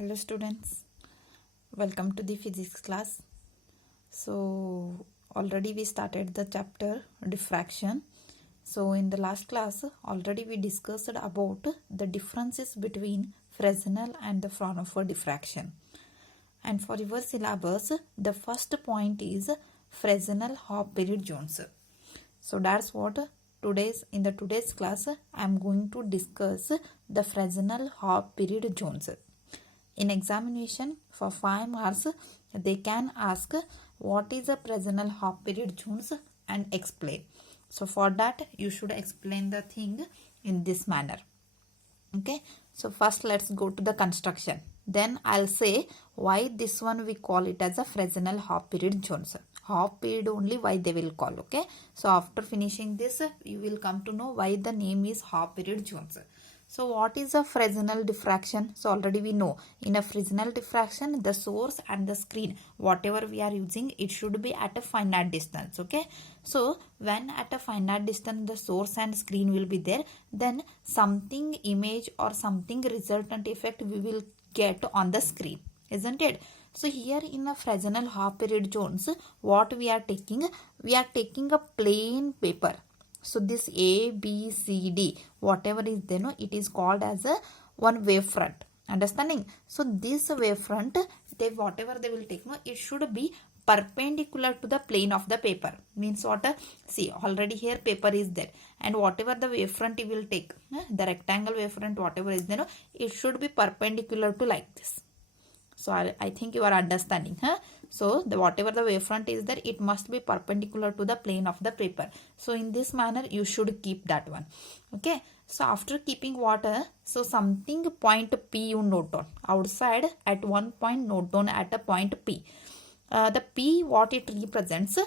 Hello students, welcome to the physics class. So already we started the chapter diffraction. So in the last class already we discussed about the differences between Fresnel and the Fraunhofer diffraction. And for your syllabus the first point is Fresnel half period zones. So that's what today's class I am going to discuss the Fresnel half period zones. In examination for 5 marks, they can ask what is a Fresnel half period zones and explain. So for that you should explain the thing in this manner. Okay, so first let's go to the construction. Then I'll say why this one we call it as a Fresnel half period zones. Half period only why they will call. Okay, so after finishing this you will come to know why the name is half period zones. So what is a Fresnel diffraction? So already we know in a Fresnel diffraction the source and the screen whatever we are using it should be at a finite distance. Okay, so when at a finite distance the source and screen will be there, then something image or something resultant effect we will get on the screen, isn't it? So here in a Fresnel half period zones what we are taking a plain paper. So this A, B, C, D, whatever is there, no, it is called as a one wavefront. Understanding? So this wavefront, whatever they will take, no, it should be perpendicular to the plane of the paper. Means what? See, already here paper is there, and whatever the wavefront you will take, the rectangle wavefront, whatever is there, no, it should be perpendicular to like this. So I think you are understanding, huh? So the whatever the wavefront is there, it must be perpendicular to the plane of the paper. So in this manner you should keep that one. Okay, so after keeping water, so something point P you note down outside at one point, note down at a point P. The P what it represents,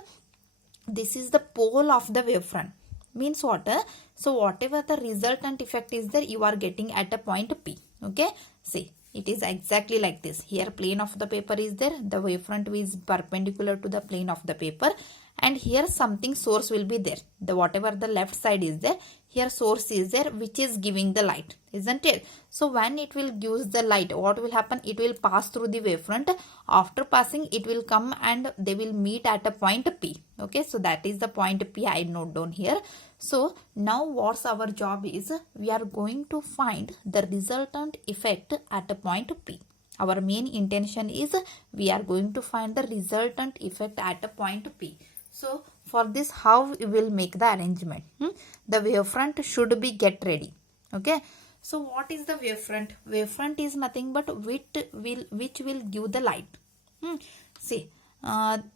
this is the pole of the wavefront. Means what? So whatever the resultant effect is there, you are getting at a point P. Okay, see, it is exactly like this. Here plane of the paper is there, the wavefront is perpendicular to the plane of the paper, and here something source will be there. The whatever the left side is there, here source is there which is giving the light, isn't it? So when it will give the light, what will happen? It will pass through the wavefront. After passing it will come and they will meet at a point P. Okay, so that is the point P I note down here. So now what's our job is, we are going to find the resultant effect at a point P. Our main intention is we are going to find the resultant effect at a point P. So for this how we will make the arrangement? The wavefront should be get ready. Okay. So what is the wavefront? Wavefront is nothing but which will give the light. See,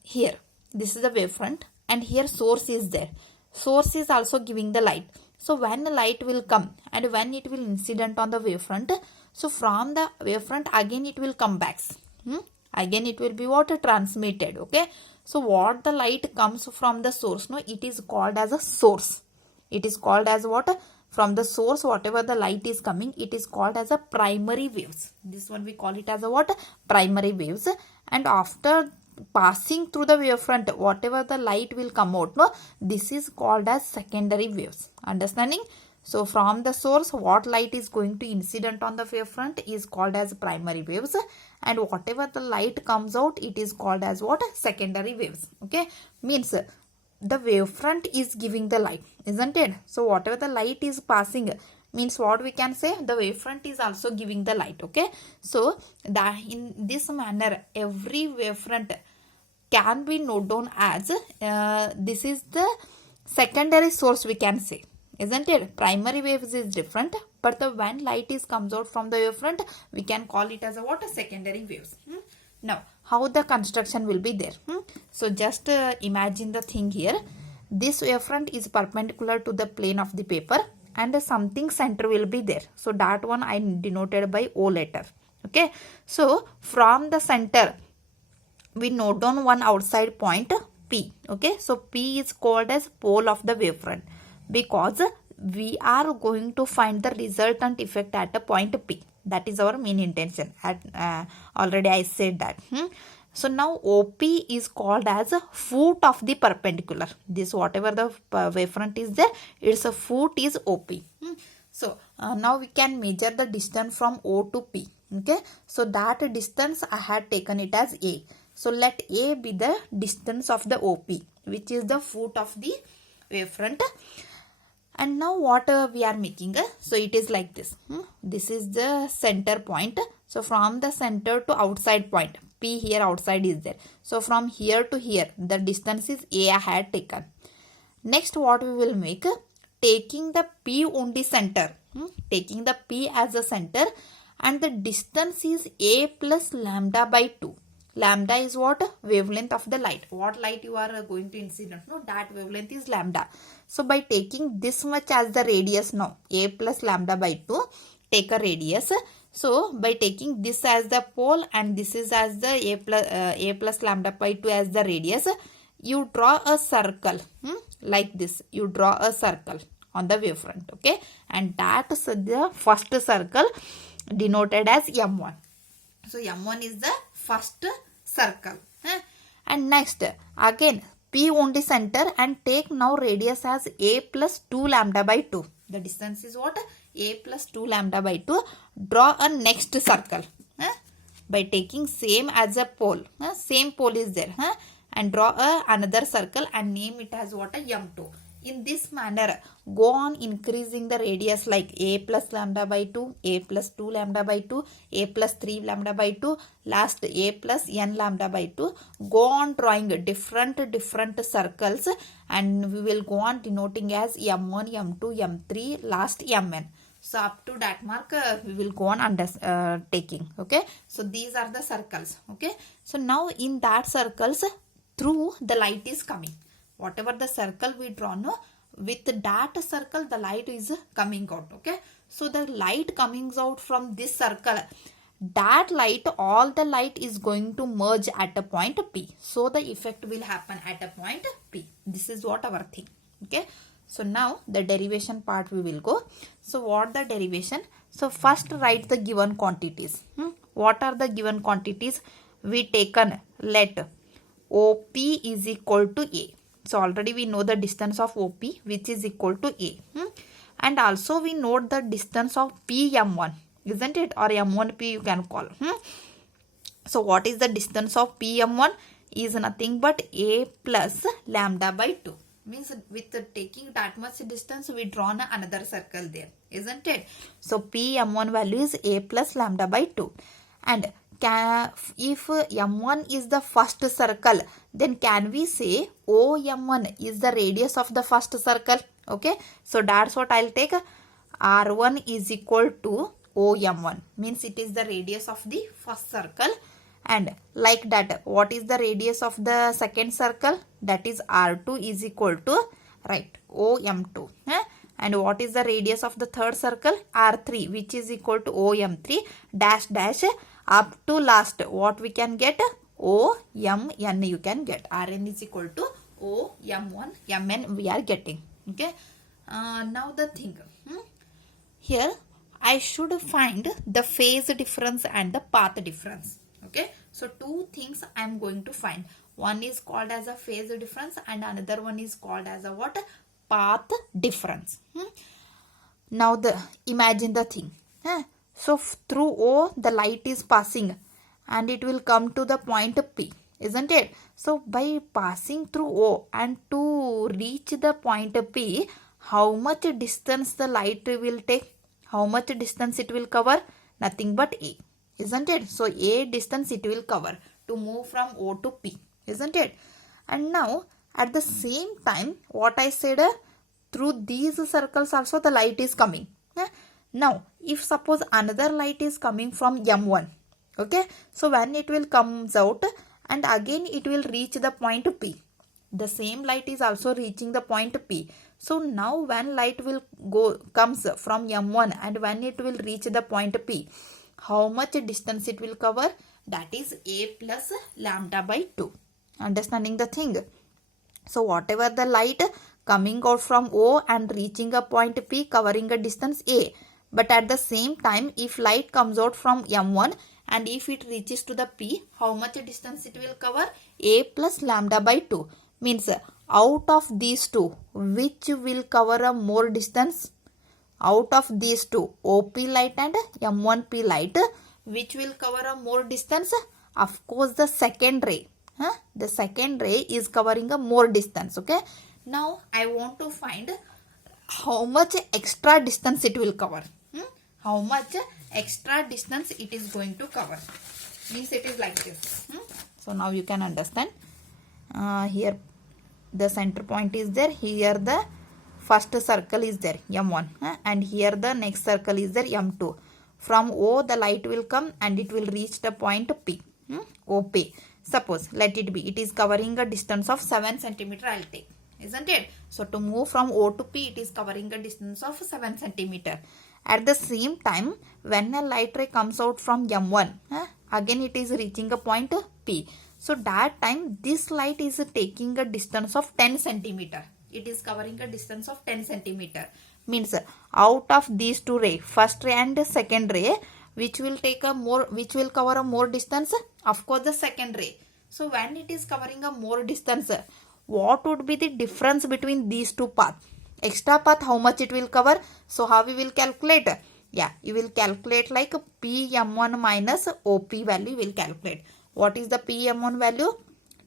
here this is the wavefront and here source is there. Source is also giving the light. So when the light will come and when it will incident on the wavefront, so from the wavefront again it will come back. Again it will be what? Transmitted. Okay, so what the light comes from the source, no, it is called as a source. It is called as what? From the source whatever the light is coming, it is called as a primary waves. This one we call it as a what? Primary waves. And after passing through the wavefront, whatever the light will come out, no, this is called as secondary waves. Understanding? So from the source what light is going to incident on the wavefront is called as primary waves, and whatever the light comes out it is called as what? Secondary waves. Okay, means the wavefront is giving the light, isn't it? So whatever the light is passing, means what we can say, the wavefront is also giving the light. Okay, so in this manner every wavefront can be noted down as this is the secondary source we can say, isn't it? Primary waves is different, but the when light is comes out from the wavefront we can call it as a what? Secondary waves. Now how the construction will be there? So just imagine the thing here. This wavefront is perpendicular to the plane of the paper and something center will be there. So that one I denoted by O letter. Okay, so from the center we note down one outside point P. Okay, so P is called as pole of the wavefront because we are going to find the resultant effect at a point P. That is our main intention. Already I said that. So now OP is called as a foot of the perpendicular. This whatever the wavefront is there, its a foot is OP. So now we can measure the distance from O to P. Okay, so that distance I had taken it as A. So let A be the distance of the OP, which is the foot of the wavefront. And now what we are making, so it is like this. This is the center point. So from the center to outside point, P here outside is there. So from here to here, the distance is A I had taken. Next what we will make, taking the P only center, taking the P as a center, and the distance is A plus lambda by 2. Lambda is what? Wavelength of the light. What light you are going to incident? No, that wavelength is lambda. So by taking this much as the radius now, A plus lambda by 2, take a radius. So by taking this as the pole and this is as the A plus lambda by 2 as the radius, you draw a circle like this. You draw a circle on the wavefront. Okay, and that is the first circle denoted as M1. So M1 is the first circle. And next again P only center and take now radius as A plus 2 lambda by 2. The distance is what? A plus 2 lambda by 2. Draw a next circle by taking same as a pole. Same pole is there. And draw another circle and name it as what? M2. In this manner, go on increasing the radius like A plus lambda by 2, A plus 2 lambda by 2, A plus 3 lambda by 2, last A plus n lambda by 2. Go on drawing different circles and we will go on denoting as M1, M2, M3, last Mn. So up to that mark we will go on taking. Okay, so these are the circles. Okay, so now in that circles through the light is coming. Whatever the circle we draw, no, with that circle the light is coming out. Okay, so the light coming out from this circle, that light, all the light is going to merge at a point P. So the effect will happen at a point P. This is what our thing. Okay, so now the derivation part we will go. So what the derivation? So first write the given quantities. What are the given quantities? We taken let OP is equal to A. So already we know the distance of OP, which is equal to A. And also we note the distance of PM1, isn't it? Or M1P you can call. So what is the distance of PM1? Is nothing but A plus lambda by 2. Means with taking that much distance, we drawn another circle there, isn't it? So PM1 value is A plus lambda by 2. And if M1 is the first circle, then can we say OM1 is the radius of the first circle? Okay, so that's what I'll take. R1 is equal to OM1, means it is the radius of the first circle. And like that, what is the radius of the second circle? That is R2 is equal to, right, OM2. And what is the radius of the third circle? R3, which is equal to OM3 dash dash up to last. What we can get? OMN you can get. Rn is equal to OM1 Mn we are getting. Okay. Now the thing. Here I should find the phase difference and the path difference. Okay. So two things I am going to find. One is called as a phase difference and another one is called as a what? Path difference. Now imagine the thing. So through O the light is passing and it will come to the point P, isn't it? So by passing through O and to reach the point P, how much distance the light will take? How much distance it will cover? Nothing but A, isn't it? So A distance it will cover to move from O to P, isn't it? And now at the same time, what I said, through these circles also the light is coming. Now if suppose another light is coming from M1, okay, so when it will comes out and again it will reach the point P, the same light is also reaching the point P. So now when light will comes from M1 and when it will reach the point P, how much distance it will cover? That is A plus lambda by 2. Understanding the thing? So whatever the light coming out from O and reaching a point P covering a distance A. But at the same time, if light comes out from M1 and if it reaches to the P, how much distance it will cover? A plus lambda by 2. Means out of these two, which will cover a more distance? Out of these two, OP light and M1P light, which will cover a more distance? Of course, the second ray. The second ray is covering a more distance. Okay. Now I want to find how much extra distance it will cover. How much extra distance it is going to cover. Means it is like this. So now you can understand. Here the center point is there. Here the first circle is there, M1. And here the next circle is there, M2. From O the light will come and it will reach the point P. OP. Suppose, let it be. It is covering a distance of 7 cm I will take. Isn't it? So to move from O to P, it is covering a distance of 7 cm. At the same time, when a light ray comes out from M1, again it is reaching a point P. So that time this light is taking a distance of 10 cm. It is covering a distance of 10 cm. Means out of these two rays, first ray and second ray, which will cover a more distance? Of course, the second ray. So when it is covering a more distance, what would be the difference between these two paths? Extra path, how much it will cover? So how we will calculate? Yeah, you will calculate like PM1 minus OP value will calculate. What is the PM1 value?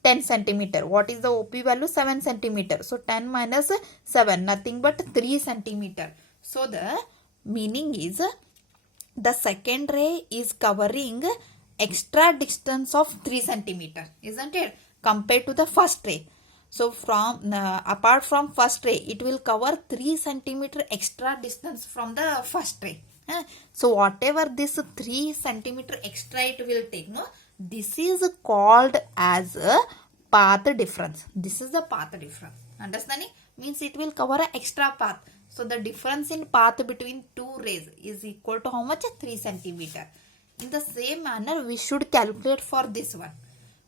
10 centimeter. What is the OP value? 7 centimeter. So 10 minus 7, nothing but 3 centimeter. So the meaning is the second ray is covering extra distance of 3 centimeter. Isn't it? Compared to the first ray. So from apart from first ray, it will cover 3 centimeter extra distance from the first ray. So whatever this 3 centimeter extra it will take, no, this is called as a path difference. This is the path difference. Understanding? Means it will cover an extra path. So the difference in path between two rays is equal to how much? 3 centimeter. In the same manner, we should calculate for this one.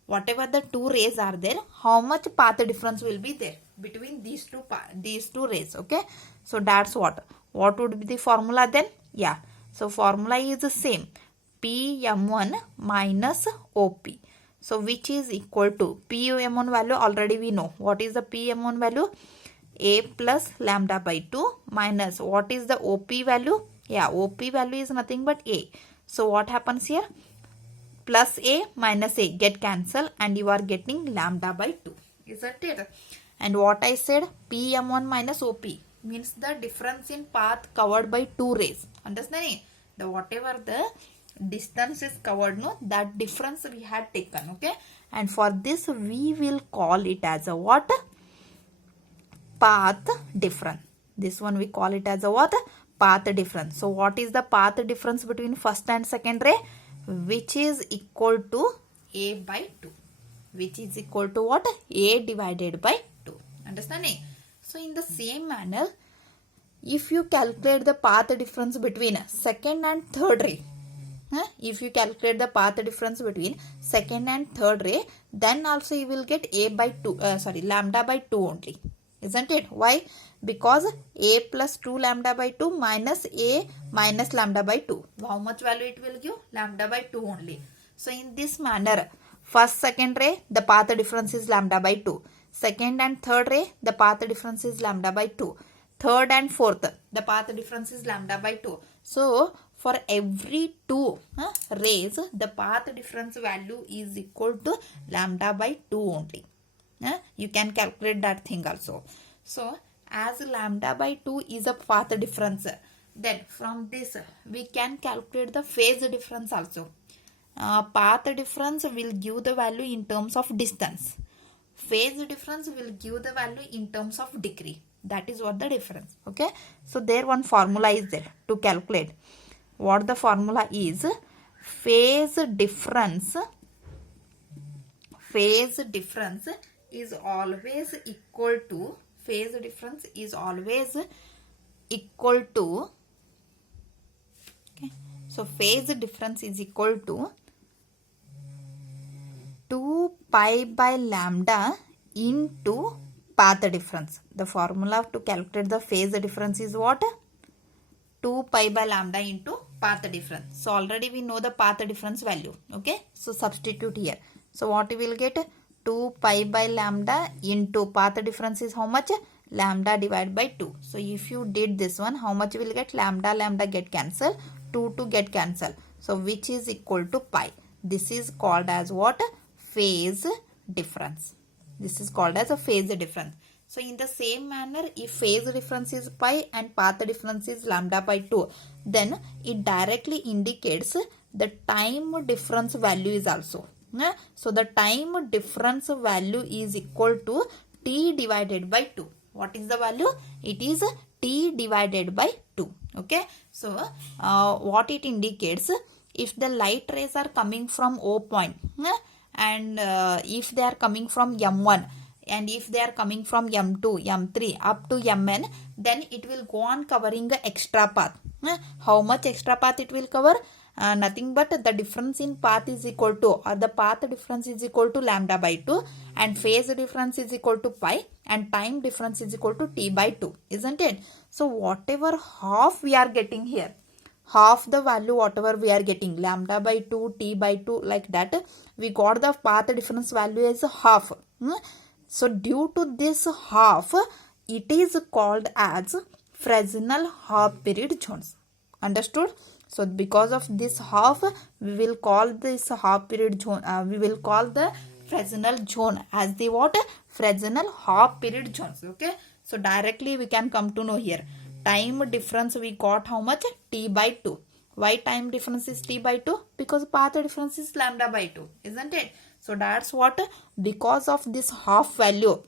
Whatever the two rays are there, how much path difference will be there between these two rays. Okay. So that's what. What would be the formula then? Yeah. So formula is the same. PM1 minus OP. So which is equal to PM1 value already we know. What is the PM1 value? A plus lambda by 2 minus what is the OP value? Yeah, OP value is nothing but A. So what happens here? Plus A minus A get cancelled and you are getting lambda by 2. Isn't it? And what I said, PM1 minus OP means the difference in path covered by two rays. Understanding? The whatever the distance is covered, no, that difference we had taken. Okay. And for this we will call it as a what? Path difference. This one we call it as a what? Path difference. So what is the path difference between first and second ray? Which is equal to A by 2. Which is equal to what? A divided by 2. Understanding? So in the same manner, if you calculate the path difference between second and third ray, if you calculate the path difference between second and third ray, then also you will get A by 2, lambda by 2 only. Isn't it? Why? Because A plus 2 lambda by 2 minus A minus lambda by 2. How much value it will give? Lambda by 2 only. So in this manner, first, second ray, the path difference is lambda by 2. Second and third ray, the path difference is lambda by 2. Third and fourth, the path difference is lambda by 2. So for every two rays, the path difference value is equal to lambda by 2 only. You can calculate that thing also. So as lambda by 2 is a path difference, then from this we can calculate the phase difference also. Path difference will give the value in terms of distance. Phase difference will give the value in terms of degree. That is what the difference. Okay. So there one formula is there to calculate. What the formula is? Phase difference is always equal to, okay, so phase difference is equal to 2 pi by lambda into path difference. The formula to calculate the phase difference is what? 2 pi by lambda into path difference. So already we know the path difference value. Okay. So substitute here. So what we will get? 2 pi by lambda into path difference is how much? Lambda divided by 2. So if you did this one, how much will get? Lambda get cancelled. 2 get cancelled. So which is equal to pi. This is called as what? Phase difference. This is called as a phase difference. So in the same manner, if phase difference is pi and path difference is lambda by 2, then it directly indicates the time difference value is also. So the time difference value is equal to t divided by 2. What is the value? It is t divided by 2. Okay. So what it indicates, if the light rays are coming from O point and if they are coming from M1 and if they are coming from M2, M3 up to Mn, then it will go on covering the extra path. How much extra path it will cover? Nothing but the difference in path is equal to, or the path difference is equal to lambda by 2, and phase difference is equal to pi, and time difference is equal to t by 2, isn't it? So whatever half we are getting here, half the value whatever we are getting, lambda by 2, t by 2, like that, we got the path difference value as half. So due to this half, it is called as Fresnel half period zones. Understood? So because of this half, we will call this half period zone, we will call the Fresnel zone as the what? Fresnel half period zones. Okay. So directly we can come to know here. Time difference we got how much? T by 2. Why time difference is t by 2? Because path difference is lambda by 2. Isn't it? So that's what? Because of this half value.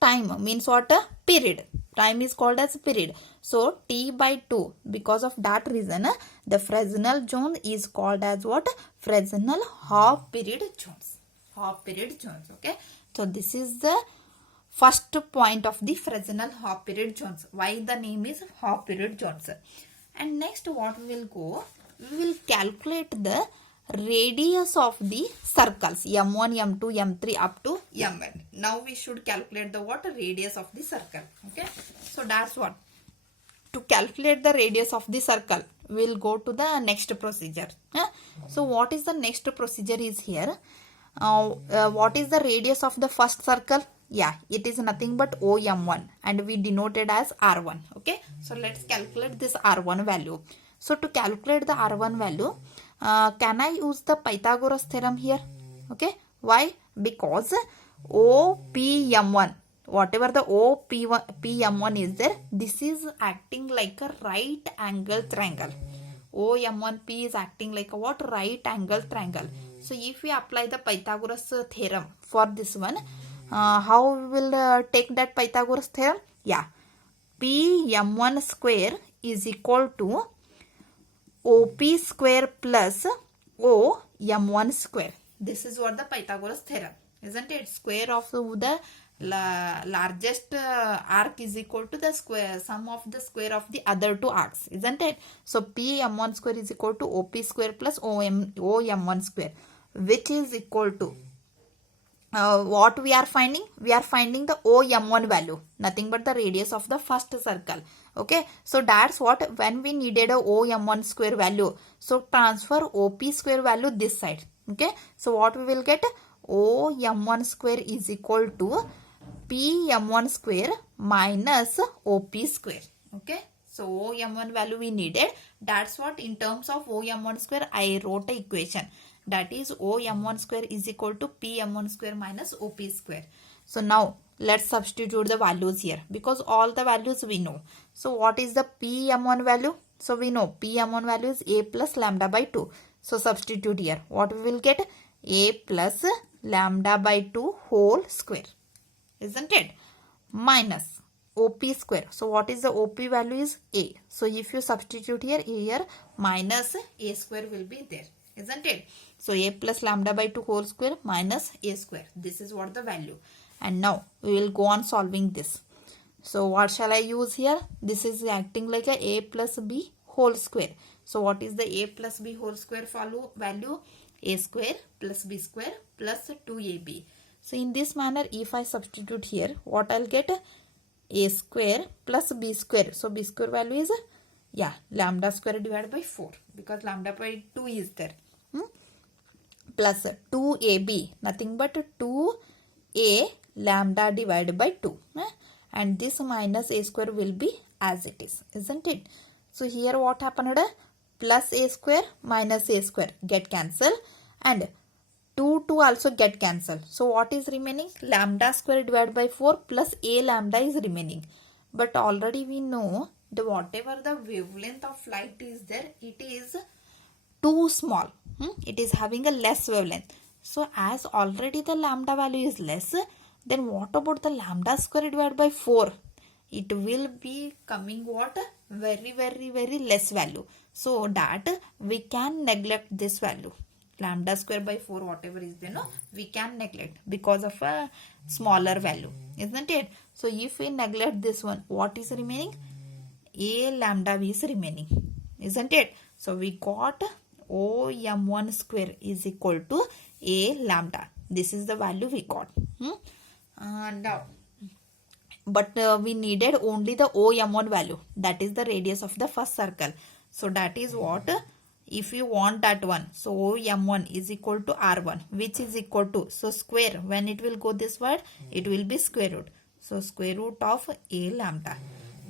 Time means what? Period. Time is called as period. So t by 2. Because of that reason, the Fresnel zone is called as what? Fresnel half period zones. Half period zones. Okay. So this is the first point of the Fresnel half period zones. Why the name is half period zones. And next what we will go? We will calculate the radius of the circles M1, M2, M3 up to Mn. Now we should calculate the what? Radius of the circle. Okay. So that's what. To calculate the radius of the circle, we will go to the next procedure. So what is the next procedure is here? What is the radius of the first circle? Yeah, it is nothing but OM1 and we denoted as R1. Okay. So let's calculate this R1 value. So to calculate the R1 value, can I use the Pythagoras theorem here? Okay. Why? Because OPM1, whatever the OPM1 is there, this is acting like a right angle triangle. OM1P is acting like a what? Right angle triangle. So if we apply the Pythagoras theorem for this one, how we will take that Pythagoras theorem? Yeah. PM1 square is equal to OP square plus OM1 square. This is what the Pythagoras theorem. Isn't it? Square of the largest arc is equal to the square sum of the square of the other two arcs. Isn't it? So PM1 square is equal to OP square plus OM1 square, which is equal to what we are finding? We are finding the OM1 value, nothing but the radius of the first circle. Okay. So that's what, when we needed a OM1 square value, so transfer OP square value this side. Okay. So what we will get? OM1 square is equal to PM1 square minus OP square. Okay. So OM1 value we needed. That's what, in terms of OM1 square, I wrote a equation. That is OM1 square is equal to PM1 square minus OP square. So now let's substitute the values here, because all the values we know. So what is the PM1 value? So we know PM1 value is A plus lambda by 2. So substitute here. What we will get? A plus lambda by 2 whole square. Isn't it? Minus OP square. So what is the OP value is A. So if you substitute here minus A square will be there. Isn't it? So A plus lambda by 2 whole square minus A square. This is what the value. And now we will go on solving this. So what shall I use here? This is acting like a plus B whole square. So what is the A plus B whole square value? A square plus B square plus 2AB. So in this manner, if I substitute here, what I'll get? A square plus B square. So B square value is, lambda square divided by 4, because lambda by 2 is there. Plus 2AB, nothing but 2A lambda divided by 2. And this minus A square will be as it is, isn't it? So here what happened? plus a square minus a square get cancelled, and 2 also get cancelled. So what is remaining? Lambda square divided by 4 plus a lambda is remaining. But already we know the whatever the wavelength of light is there, it is too small. It is having a less wavelength. So as already the lambda value is less, then what about the lambda square divided by 4? It will be coming what? Very less value. So that we can neglect this value. Lambda square by 4 whatever is there, no, we can neglect because of a smaller value, isn't it? So if we neglect this one, what is remaining? A lambda is remaining, isn't it? So we got OM1 square is equal to A lambda. This is the value we got. Now, but we needed only the OM1 value, that is the radius of the first circle. So that is what, if you want that one, so OM1 is equal to R1, which is equal to, so square, when it will go this word, it will be square root. So square root of A lambda.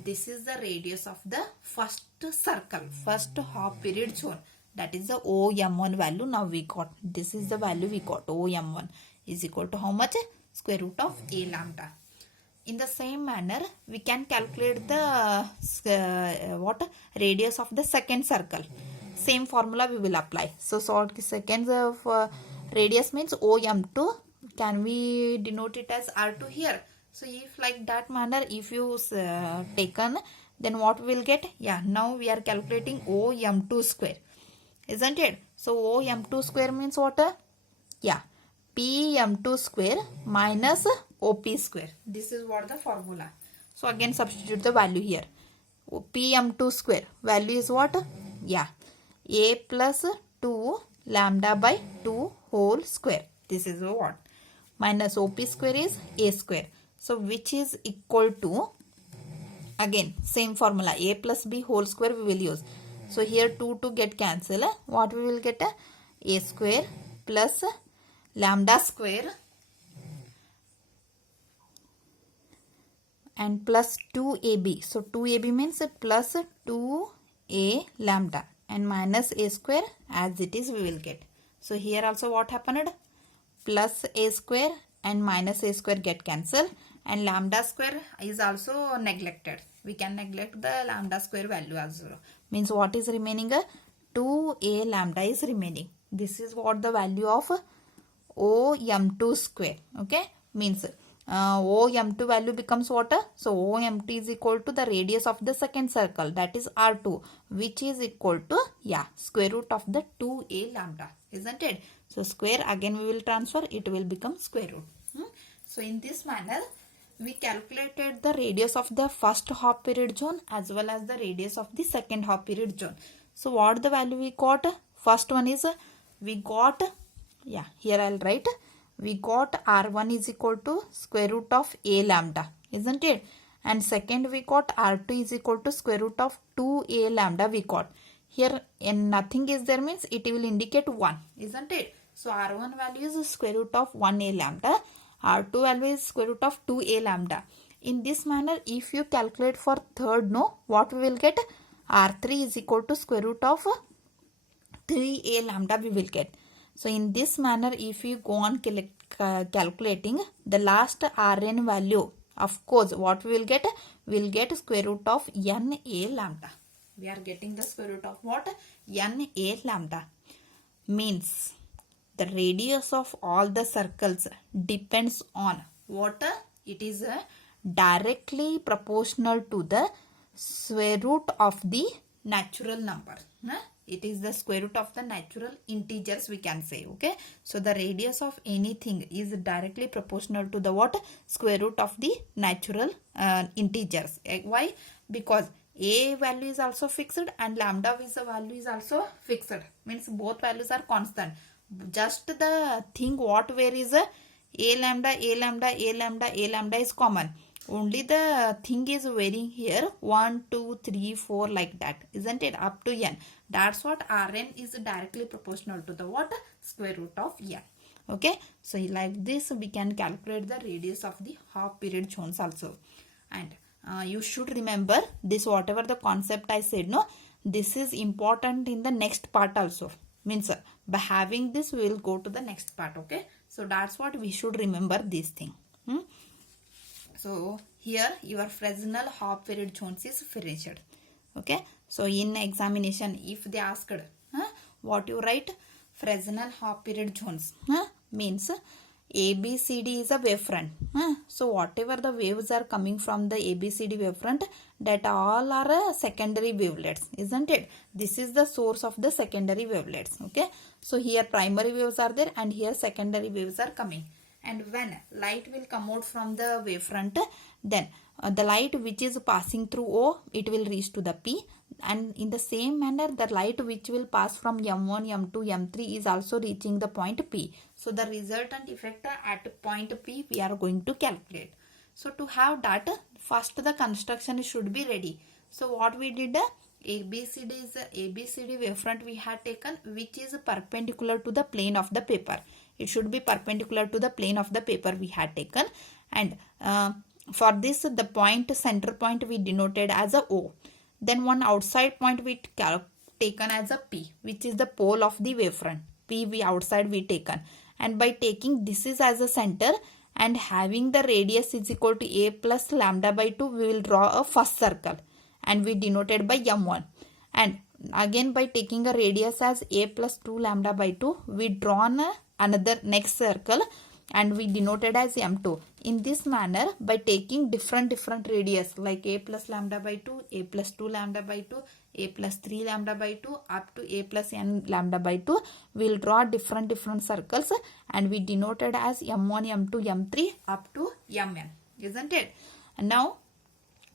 This is the radius of the first circle, first half period zone. That is the OM1 value now we got. This is the value we got. OM1 is equal to how much? Square root of A lambda. In the same manner, we can calculate the radius of the second circle. Same formula we will apply. So second radius means OM2. Can we denote it as R2 here? So if like that manner, if you taken, then what we will get? Yeah, now we are calculating OM2 square, isn't it? So OM2 square means what? Yeah, PM2 square minus OP square. This is what the formula. So again substitute the value here. PM2 square value is what? Yeah, A plus 2 lambda by 2 whole square. This is what? Minus OP square is A square. So which is equal to, again same formula, A plus B whole square we will use. So here 2 get cancel. What we will get? A square plus lambda square and plus 2AB. So 2AB means plus 2A lambda and minus A square as it is we will get. So here also what happened? Plus A square and minus A square get cancelled, and lambda square is also neglected. We can neglect the lambda square value as well. Means what is remaining? 2A lambda is remaining. This is what the value of OM2 square. Okay, means OM2 value becomes what? So OM2 is equal to the radius of the second circle, that is R2, which is equal to, yeah, square root of the 2A lambda, isn't it? So square again we will transfer, it will become square root. So in this manner we calculated the radius of the first half period zone as well as the radius of the second half period zone. So what the value we got? First one is we got, yeah, here I'll write, we got R1 is equal to square root of A lambda, isn't it? And second we got R2 is equal to square root of 2A lambda we got. Here and nothing is there means it will indicate 1, isn't it? So R1 value is square root of 1A lambda. R2 value is square root of 2A lambda. In this manner, if you calculate for third, no, what we will get? R3 is equal to square root of 3A lambda we will get. So in this manner, if you go on calculating the last Rn value, of course, what we will get? We will get square root of Na lambda. We are getting the square root of what? Na lambda. Means the radius of all the circles depends on what? It is directly proportional to the square root of the natural number. It is the square root of the natural integers we can say. Okay, so the radius of anything is directly proportional to the what? Square root of the natural integers. Why? Because A value is also fixed and lambda value is also fixed. Means both values are constant. Just the thing what where is A lambda, A lambda, A lambda, A lambda is common. Only the thing is varying here 1, 2, 3, 4 like that, isn't it? Up to n. That's what Rn is directly proportional to the what? Square root of n. Okay, so like this we can calculate the radius of the half period zones also. And you should remember this, whatever the concept I said, no, this is important in the next part also. Means by having this we will go to the next part. Okay, so that's what we should remember this thing. So here your Fresnel half period zones is finished. Okay, so in examination if they asked what you write, Fresnel half period zones means ABCD is a wavefront. So whatever the waves are coming from the ABCD wavefront, that all are secondary wavelets, isn't it? This is the source of the secondary wavelets. Okay, so here primary waves are there and here secondary waves are coming. And when light will come out from the wavefront, then the light which is passing through O, it will reach to the P, and in the same manner the light which will pass from M1, M2, M3 is also reaching the point P. So the resultant effect at point P we are going to calculate. So to have that, first the construction should be ready. So what we did, ABCD is ABCD wavefront we had taken, which is perpendicular to the plane of the paper. It should be perpendicular to the plane of the paper we had taken, and for this the point, center point we denoted as a O. Then one outside point we taken as a P, which is the pole of the wavefront. P we outside we taken, and by taking this is as a center and having the radius is equal to A plus lambda by 2, we will draw a first circle and we denoted by M1. And again by taking a radius as A plus 2 lambda by 2, we drawn another next circle and we denoted as M2. In this manner, by taking different radius like A plus lambda by 2, A plus 2 lambda by 2, A plus 3 lambda by 2 up to A plus n lambda by 2, we will draw different circles and we denoted as M1, M2, M3 up to Mn, isn't it? And now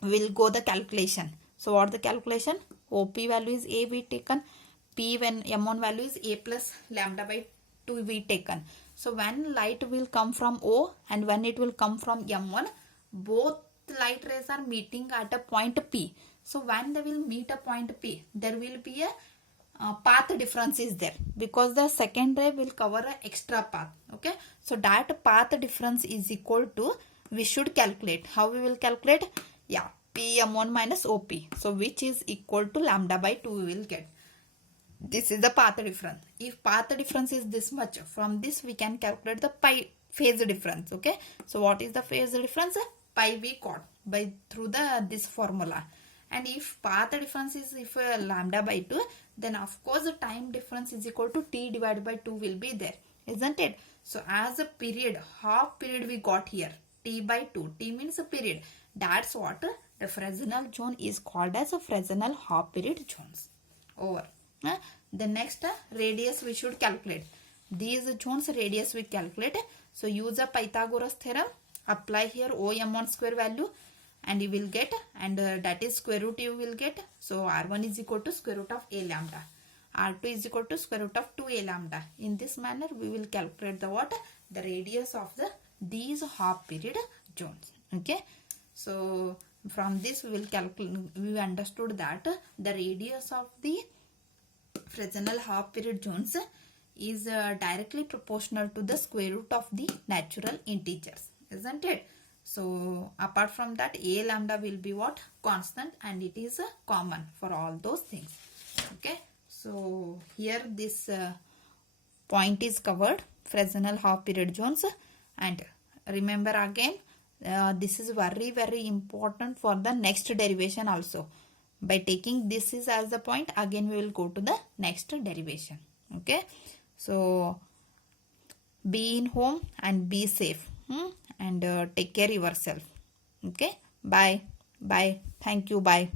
we will go the calculation. So what the calculation? OP value is A we taken, P when M1 value is A plus lambda by 2 we taken. So when light will come from O and when it will come from M1, both light rays are meeting at a point P. So when they will meet a point P, there will be a path difference is there, because the second ray will cover an extra path. Okay, so that path difference is equal to, we should calculate. How we will calculate? Yeah, PM1 minus OP. So which is equal to lambda by 2 we will get. This is the path difference. If path difference is this much, from this we can calculate the pi phase difference. Okay, so what is the phase difference? Pi we got by through the this formula. And if path difference is lambda by 2, then of course the time difference is equal to T divided by 2 will be there, isn't it? So as a period, half period we got here, T by 2. T means a period. That's what the Fresnel zone is called as a Fresnel half period zones. Over. The next radius we should calculate. These zones radius we calculate. So use a Pythagoras theorem. Apply here OM1 square value and you will get, and that is square root you will get. So R1 is equal to square root of A lambda. R2 is equal to square root of 2A lambda. In this manner we will calculate the what? The radius of these half period zones. Okay. So from this we will calculate, we understood that the radius of the Fresnel half period zones is directly proportional to the square root of the natural integers, isn't it? So apart from that, A lambda will be what? Constant, and it is common for all those things. Okay, so here this point is covered, Fresnel half period zones. And remember again, this is very important for the next derivation also. By taking this is as the point, again we will go to the next derivation. Okay, so be in home and be safe, and take care yourself. Okay, bye. Thank you. Bye.